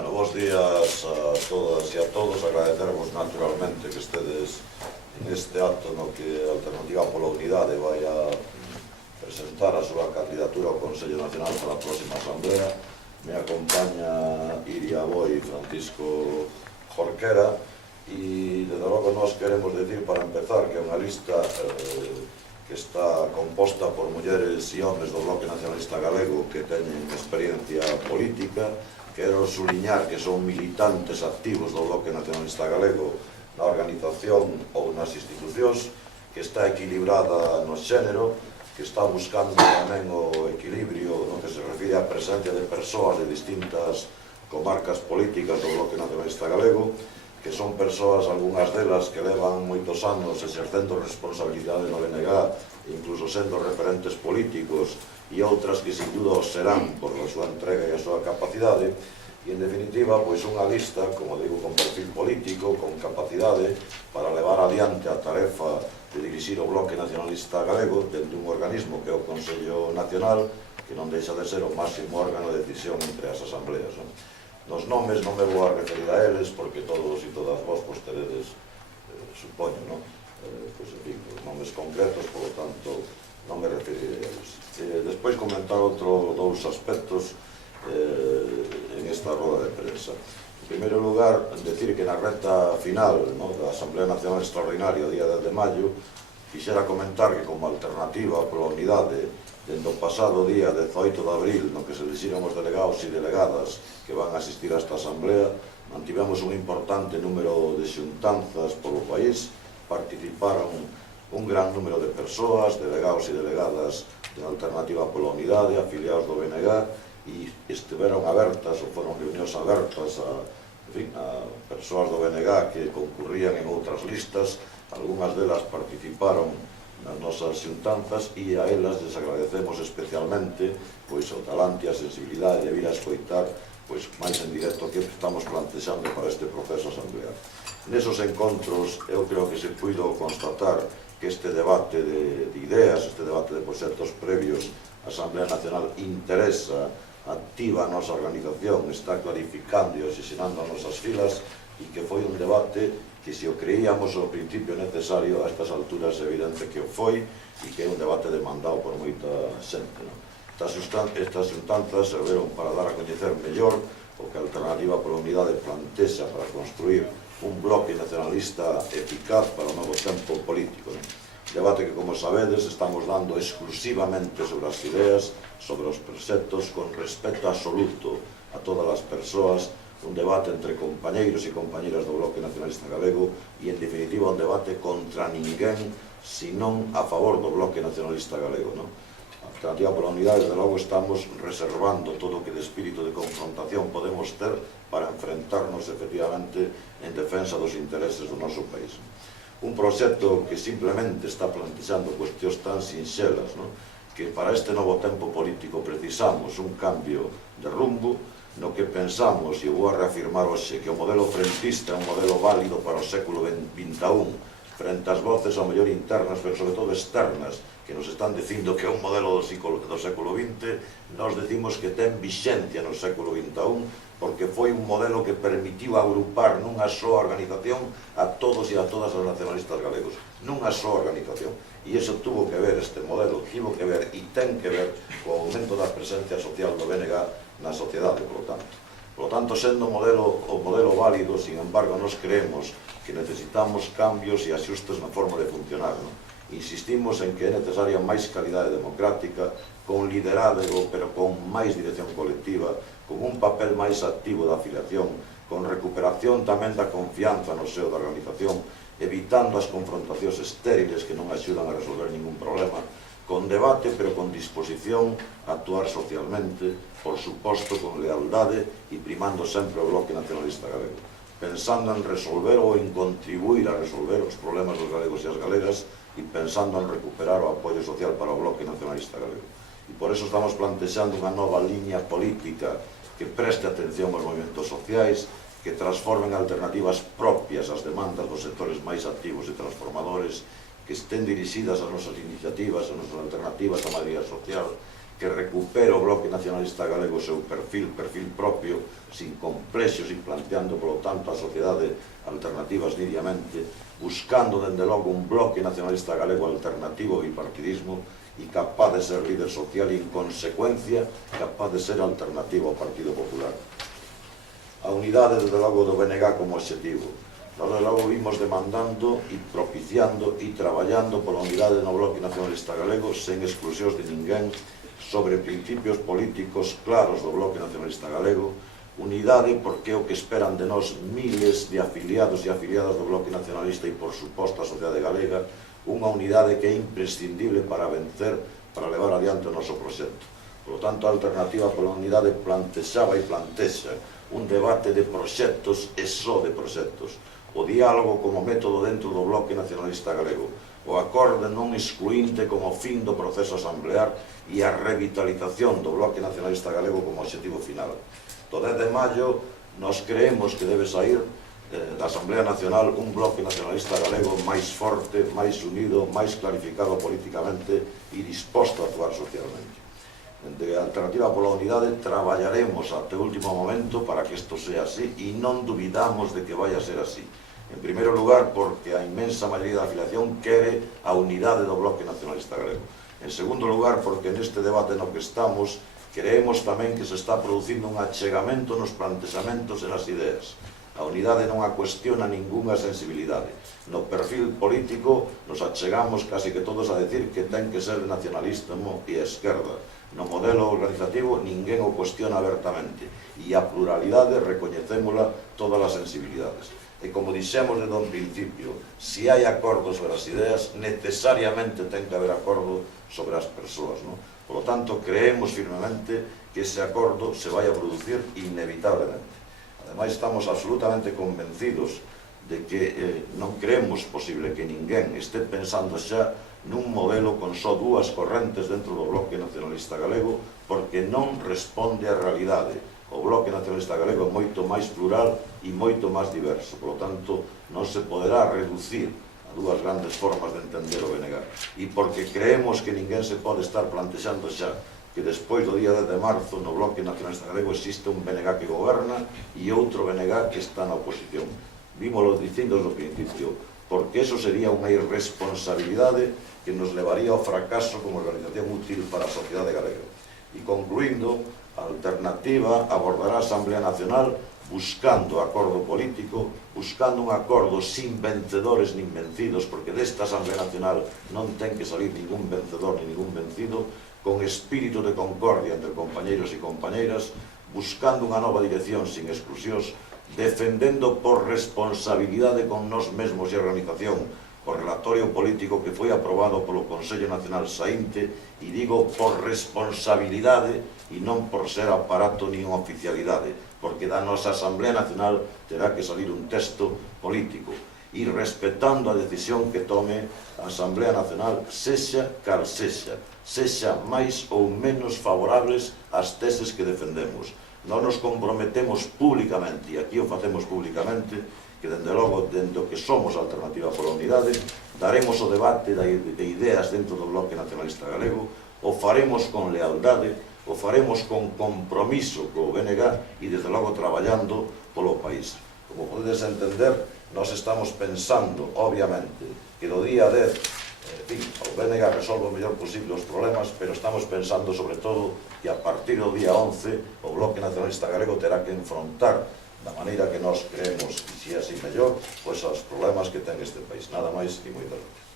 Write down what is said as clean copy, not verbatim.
Bueno, bons días a todas e a todos. Agradecervos naturalmente que estedes neste acto no que a Alternativa pola Unidade vai a presentar a súa candidatura ao Consello Nacional para a próxima Asamblea. Me acompaña Iria Boi e Francisco Jorquera e, desde logo, nós queremos decir, para empezar, que é unha lista que está composta por mulleres e homes do Bloque Nacionalista Galego que teñen experiencia política. Quero suliñar que son militantes activos do Bloque Nacionalista Galego na organización ou nas institucións, que está equilibrada no xénero, que está buscando tamén o equilibrio no que se refire á presencia de persoas de distintas comarcas políticas do Bloque Nacionalista Galego, que son persoas, algunhas delas, que levan moitos anos exercendo responsabilidade no BNG, incluso sendo referentes políticos, e outras que sin duda o serán por a súa entrega e a súa capacidade. E, en definitiva, pois unha lista, como digo, con perfil político, con capacidade para levar adiante a tarefa de dirixir o Bloque Nacionalista Galego dentro un organismo que é o Consello Nacional, que non deixa de ser o máximo órgano de decisión entre as asambleas. Nos nomes non me vou a referir a eles, porque todos e todas vos teredes, supoño, pois, en fin, os nomes concretos, polo tanto, non me referiré a eles. Despois comentar dous aspectos en esta roda de prensa. En primeiro lugar, decir que na recta final da Asamblea Nacional Extraordinaria, o día 10 de maio, quixera comentar que, como alternativa pola unidade, dende o pasado día 18 de abril, no que se elixiron os delegados e delegadas que van a asistir a esta Asamblea, mantivemos un importante número de xuntanzas polo país. Participaron un gran número de persoas, delegados e delegadas de Alternativa pola Unidade, afiliados do BNG, e estiveron abertas, ou foron reunións abertas a persoas do BNG que concurrían en outras listas. Algunhas delas participaron nas nosas xuntanzas e a elas les agradecemos especialmente o talante e a sensibilidade de vir a escoitar máis en directo que estamos plantexando para este proceso asamblear. Nesos encontros eu creo que se puido constatar que este debate de ideas, este debate de proxectos previos á Asamblea Nacional interesa, activa a nosa organización, está clarificando e oxigenando as nosas filas, e que foi un debate que, se o creíamos ao principio necesario, a estas alturas é evidente que o foi, e que é un debate demandado por moita xente. Estas xuntanzas serviron para dar a coñecer mellor o que a Alternativa pola Unidade plantexa para construir un bloque nacionalista eficaz para o novo tempo político. Debate que, como sabedes, estamos dando exclusivamente sobre as ideas, sobre os proxectos, con respeto absoluto a todas as persoas, un debate entre compañeiros e compañeras do Bloque Nacionalista Galego e, en definitiva, un debate contra ninguén, senón a favor do Bloque Nacionalista Galego. A Alternativa pola Unidade, desde logo, estamos reservando todo o que de espírito de confrontación podemos ter para enfrentarnos, efectivamente, en defensa dos intereses do noso país. Un proxecto que simplemente está plantexando cuestións tan sinxelas, que para este novo tempo político precisamos un cambio de rumbo, no que pensamos, e vou a reafirmar hoxe, que o modelo frentista é un modelo válido para o século XXI, frente ás voces ao mellor internas, pero sobre todo externas, que nos están dicindo que é un modelo do século XX, nós decimos que ten vixencia no século XXI, porque foi un modelo que permitiu agrupar nunha soa organización a todos e a todas os nacionalistas galegos, nunha soa organización. E iso tuvo que ver, este modelo, tuvo que ver e ten que ver co aumento da presencia social do BNG na sociedade, polo tanto. Polo tanto, sendo o modelo válido, sin embargo, nos creemos que necesitamos cambios e axustes na forma de funcionar. Insistimos en que é necesaria máis calidade democrática, con liderazgo, pero con máis dirección colectiva, con un papel máis activo da afiliación, con recuperación tamén da confianza no seo da organización, evitando as confrontacións estériles que non axudan a resolver ningún problema, con debate, pero con disposición a actuar socialmente, por suposto con lealdade e primando sempre o Bloque Nacionalista Galego, pensando en resolver ou en contribuir a resolver os problemas dos galegos e as galegas e pensando en recuperar o apoio social para o Bloque Nacionalista Galego. E por eso estamos plantexando unha nova liña política que preste atención aos movimentos sociais, que transformen alternativas propias ás demandas dos sectores máis activos e transformadores, que estén dirixidas ás nosas iniciativas, ás nosas alternativas á maioría social, que recupere o Bloque Nacionalista Galego o seu perfil propio, sin complexos e planteando, polo tanto, a sociedade alternativas nitidamente, buscando, dende logo, un Bloque Nacionalista Galego alternativo ao bipartidismo e capaz de ser líder social e, en consecuencia, capaz de ser alternativo ao Partido Popular. A unidade, desde logo, do BNG como objetivo. Nós, desde logo, vimos demandando e propiciando e traballando pola unidade no Bloque Nacionalista Galego sen exclusións de ninguén, sobre principios políticos claros do Bloque Nacionalista Galego, unidade porque é o que esperan de nós miles de afiliados e afiliadas do Bloque Nacionalista e, por suposto, a sociedade galega, unha unidade que é imprescindible para vencer, para levar adiante o noso proxecto. Por lo tanto, a alternativa pola unidade plantexaba e plantexa un debate de proxectos e só de proxectos, o diálogo como método dentro do Bloque Nacionalista Galego, o acorde non excluinte como fin do proceso asamblear e a revitalización do Bloque Nacionalista Galego como objetivo final. Do 10 de maio, nos creemos que debe sair da Asamblea Nacional un Bloque Nacionalista Galego máis forte, máis unido, máis clarificado políticamente e disposto a actuar socialmente. De Alternativa pola Unidade traballaremos até o último momento para que isto sea así e non dubidamos de que vai a ser así. En primeiro lugar, porque a inmensa maioría da afiliación quere a unidade do Bloque Nacionalista Galego. En segundo lugar, porque neste debate no que estamos, creemos tamén que se está producindo un achegamento nos plantexamentos e nas ideas. A unidade non a cuestiona ningunha sensibilidade. No perfil político nos achegamos casi que todos a decir que ten que ser nacionalismo e esquerda. No modelo organizativo ninguén o cuestiona abertamente e a pluralidade recoñecémola todas as sensibilidades. E como dixemos desde un principio, se hai acordo sobre as ideas, necesariamente ten que haber acordo sobre as persoas, non? Por lo tanto, creemos firmemente que ese acordo se vai a producir inevitablemente. Ademais, estamos absolutamente convencidos de que non creemos posible que ninguén este pensando xa nun modelo con só dúas correntes dentro do Bloque Nacionalista Galego, porque non responde á realidade. O Bloque Nacionalista Galego é moito máis plural e moito máis diverso. Por lo tanto, non se poderá reducir a dúas grandes formas de entender o BNG. E porque creemos que ninguén se pode estar plantexando xa que despois do día 10 de marzo no Bloque Nacionalista Galego existe un BNG que goberna e outro BNG que está na oposición. Vímoslo dicindo desde o principio, porque eso sería unha irresponsabilidade que nos levaría ao fracaso como organización útil para a sociedade galega. E concluindo, a Alternativa abordará a Asamblea Nacional buscando acordo político, buscando un acordo sin vencedores nin vencidos, porque desta Asamblea Nacional non ten que salir ningún vencedor ni ningún vencido, con espírito de concordia entre compañeiros e compañeiras, buscando unha nova dirección sin exclusións, defendendo por responsabilidade con nós mesmos e a organización o relatorio político que foi aprobado polo Consello Nacional saínte, e digo por responsabilidade e non por ser aparato nin oficialidade, porque da nosa Asamblea Nacional terá que salir un texto político e respetando a decisión que tome a Asamblea Nacional, sexa cal sexa máis ou menos favorables ás teses que defendemos. Non nos comprometemos públicamente, e aquí o facemos públicamente, que dende logo, dentro que somos Alternativa pola Unidade, daremos o debate de ideas dentro do Bloque Nacionalista Galego, o faremos con lealdade, o faremos con compromiso co BNG e desde logo traballando polo país. Como podedes entender, nós estamos pensando, obviamente, que do día 10, o BNG resolve o mellor posible os problemas, pero estamos pensando, sobre todo, que a partir do día 11, o Bloque Nacionalista Galego terá que enfrontar da maneira que nós creemos, e se é así mellor, pois aos problemas que ten este país. Nada máis e moitas gracias.